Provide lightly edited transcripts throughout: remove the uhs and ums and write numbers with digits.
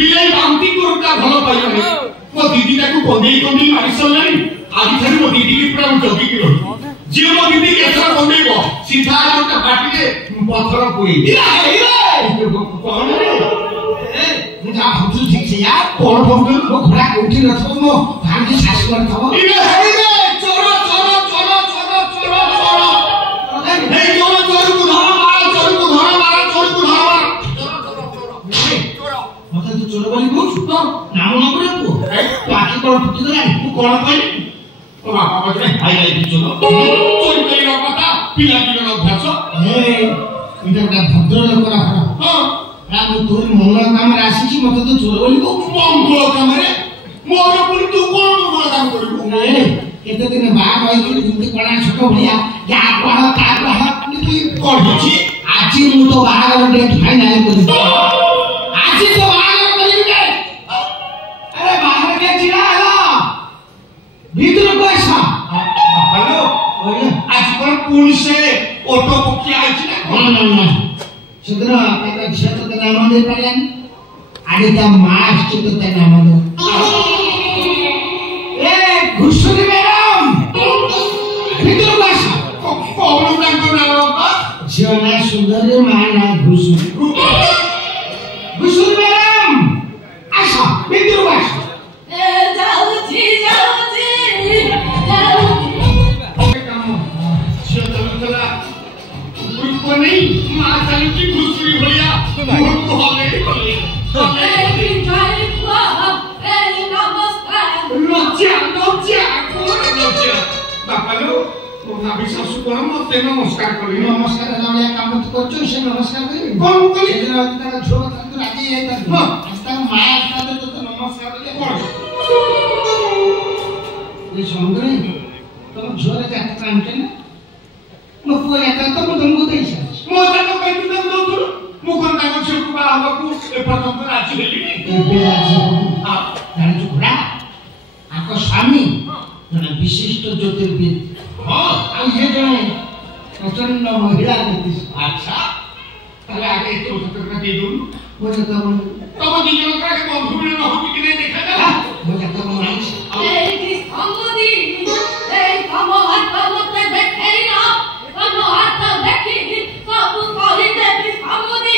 ବିଲେଇ ବାନ୍ତି କରୁଟା ଭଲ ପାଇଲାନି ମୋ ଦିଦିଟାକୁ କନ୍ଦେଇ କନ୍ଦେଇ ମାରି ସାରିଲାଣି ଆଜିଠାରୁ ମୋ ଦିଦିକି ପୁରା ଜଗିକି ରହିବି ଯିଏ ମୋ ଦିଦି ଏଥର କନ୍ଦେଇବ ସିଧା ଗୋଟେ ବାଟିରେ ପଥର ପୁରେଇ କଣ ମୁଁ ଯାହା ଭାବୁଛୁ ଠିକ ସେଇଆ କଣ ଭାବୁଛୁ ମୋ ଘୋଡ଼ା କୋଉଠି ନଥିବ ମୋ ଭାଇକି ଶାଶୁ କରିଥିବ ଚୋର ଚୋର ଚୋର ଚୋର ଚୋର ଚୋର এই চোর চোরକୁ ଧର ମାର ଚୋରକୁ ଧର ମାର ଚୋରକୁ ଧର ମାର মতে তো চোর বলি কইছ তো নাম না করে পুଅ বাকি কোন ফুটি দেলা তু কোন কইলি ও বাবা বজরে হাই হাই চোর চোরি কইরা কথা পিলা পিলা অভ্যাস এটা একটা ভদ্র লোকরা হলো হ্যাঁ রামু তোর মঙ্গল কামরে আসিছি মতে তো চোর বলি কইছ মঙ্গল কামরে মোর পুরি তু কোন মঙ্গল কাম করিবু কেতে দিন বাঘ হইকি তুমি কণা ছোট ভলিয়া যা কহ তা কহ তুই করছি আজি মু তো বাঘ ডেট ফাইনাল করি আজি তো বাঘ করিবি কে আরে বাঘ কে চিনা হলো ভিতর পয়সা হ্যালো ওই আজ কোন পুলিশে অটো পক্ষী আইছি না না সেদিন আপনার ঝিয়া তো নাম দিয়ে পারেন আগে তা মা আসছে তো তার নাম দে এ ঘুষুরি ম্যাডাম ভিতর পয়সা কোন নাম তো না বাবা ঝিয়া না সুন্দরী মা না ঘুষুরি ঘুষুরি ম্যাডাম আসা ভিতর পয়সা যাওছি नहीं मां चली की घुसरी भैया मुंह को हले हले नमस्कार बापालो मोना विश्वास कोन मते नमस्कार करी नमस्कार लाया काम तो करछो से नमस्कार करी कोन करी सेदिन ता झोल तंतु राजी है त आस्ता माया आस्ता तो नमस्कार करी कोन ये समुद्री तो झोल जात कांटे ना मो पुआ का तो तुमको देइछ मो जानो कहि तुम दउथु मो कोन ताको छकु बा हबकु ए पर्यंत राजी हेली एबे राजी हां जानो घोड़ा आको स्वामी जने विशिष्ट ज्योतिर्विद हां आ ये जने प्रचंड महिला व्यक्ति अच्छा ताले आगे तो सतर्क दे दूं मो जता तब दिजन का के बंधु मिलन हो कि नहीं देखा जा मो जता माइस ए संगदी ए तम हाथ मते देखेई ना तम हाथ देखी सब कहि देबी संगदी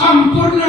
संपूर्ण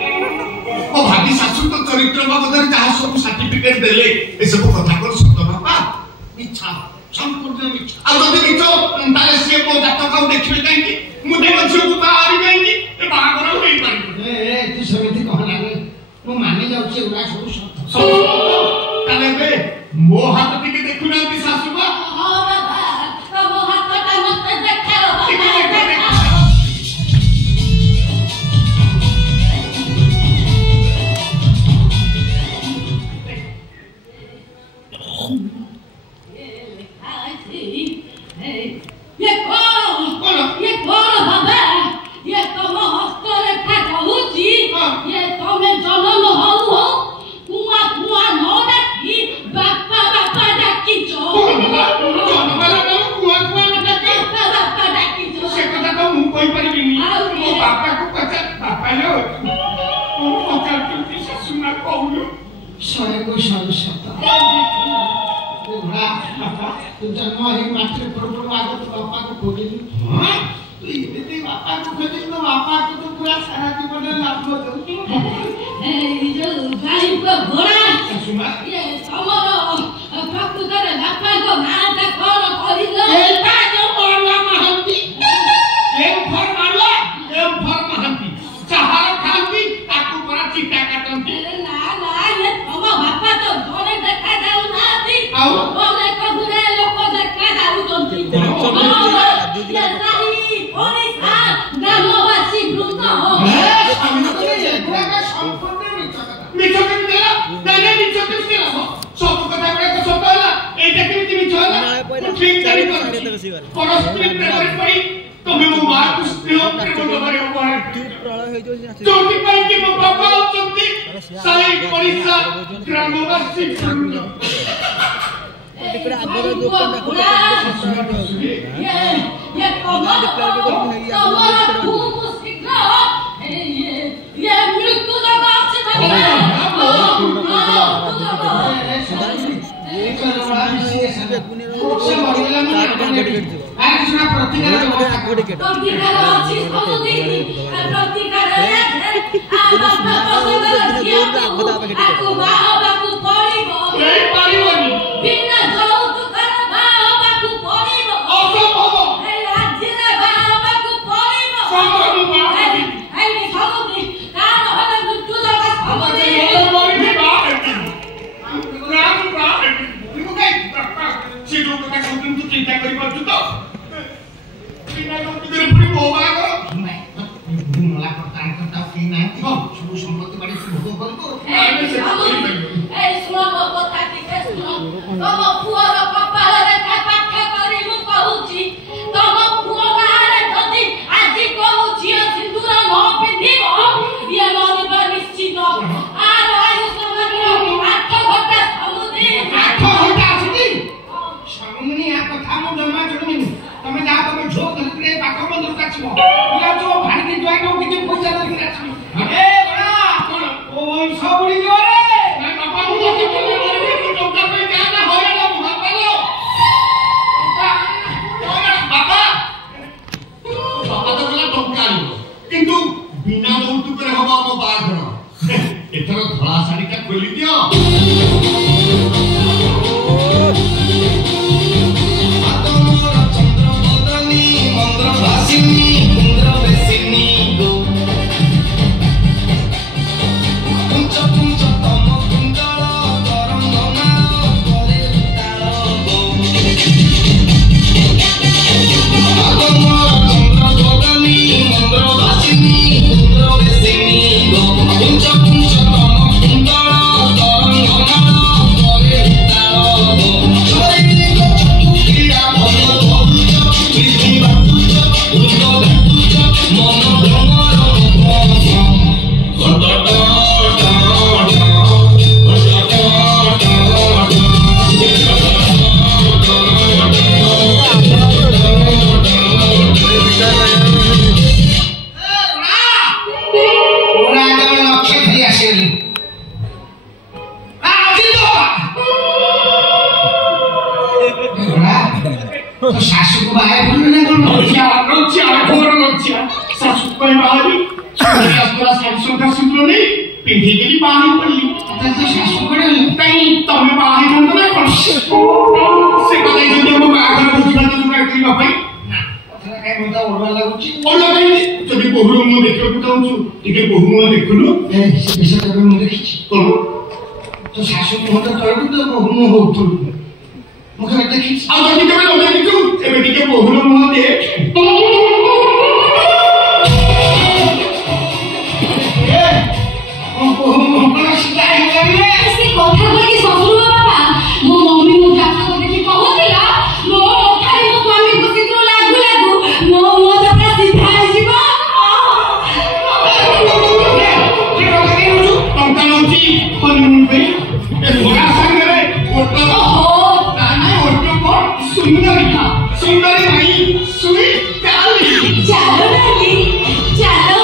भागी शाशु तो चरित्र बाबद जहाँ सब सर्टिफिकेट देले ए सब कथा कर सत बापा मिछा संपूर्ण मिछा आ जदि मिछ ताले से मो जातक देखिबे काई मु देव झियो को बाहरी काई ए बाहागर होई पारि ए तू समिति कह लागे मु माने जाउछे उला सब सत ताले बे मो हाथ टिके देखु नांती शाशु बा हां बाबा तो मो हाथटा मते देखाओ जन्म ही मात्र प्रभु आगत बापा को खोजिली हां तो ये बापा को खोजिली तो बापा को तो पूरा सारा जीवन लाभ हो ए जो गाड़ी को घोड़ा सुमा ये समरो प्रकृतर बापा को नाटा कोन करिलो एटा जो मोरला महंती एम फर महंती चाहार खांती ताकू पूरा चिट्टा काटंती ना ना ये तम बापा तो घरे देखा जाऊ नाती आउ एथर धला साड़ी का खोली दियो तो शाशु को बाहर बोलने को नोचिया घोर नोचिया शाशु को बाहर रास्ता शाशु का सूत्र नहीं पिंडी के लिए बाहर पड़ी तो शाशु को नहीं तब बाहर नंद ना कर से कले जब हम बाहर बुझिबा तो करती बापई काय म्हणता ओरवा लागुची ओरवा नाही যদি বহু মু দেখিବାକୁ চাହୁଛୁ ଟିକେ বহু মু ଦେଖୁନୁ ଏ ସେ ବିଷୟ କେବେ ମୁଁ ଦେଖିଛି तो शाशु मुहत तळକୁ ତ ବହୁ ମୁ ହଉଥିଲୁ ମୁଁ କେବେ ଦେଖିଛି ଆଉ ଯଦି କେବେ ନ ଦେଖିଛୁ ଏବେ ଟିକେ ବହୁ ମୁହ ଦେଖ ଏ ବହୁ ମୁହ କଣ ଶିକାଇ ଗଲେ ସେ କଥା କହିକି ଶ୍ୱଶୁର ବାପା ମୋ ମମ୍ମି ମୋ ଜାତକ ଦେଖି କହୁଥିଲା ମୋ ଠାଇ ମୋ ସ୍ୱାମୀ କୁସିଦ୍ର ଲାଗୁ ଲାଗୁ ମୋ ମୁହଁ ତ ପୁରା ସିଧା ହେଇଯିବ ଟଙ୍କା ନଉଛି ହନିମୁନ ପାଇଁ ଏ ଘୋଡ଼ା ସାଙ୍ଗରେ ଓଟ ନାଇଁ ଓଟ କଣ ସୁନ୍ଦରୀ ସୁନ୍ଦରୀ ଭାଇ ସୁଇ ଚାଲି ଚାଲ ନାଲି ଚାଲ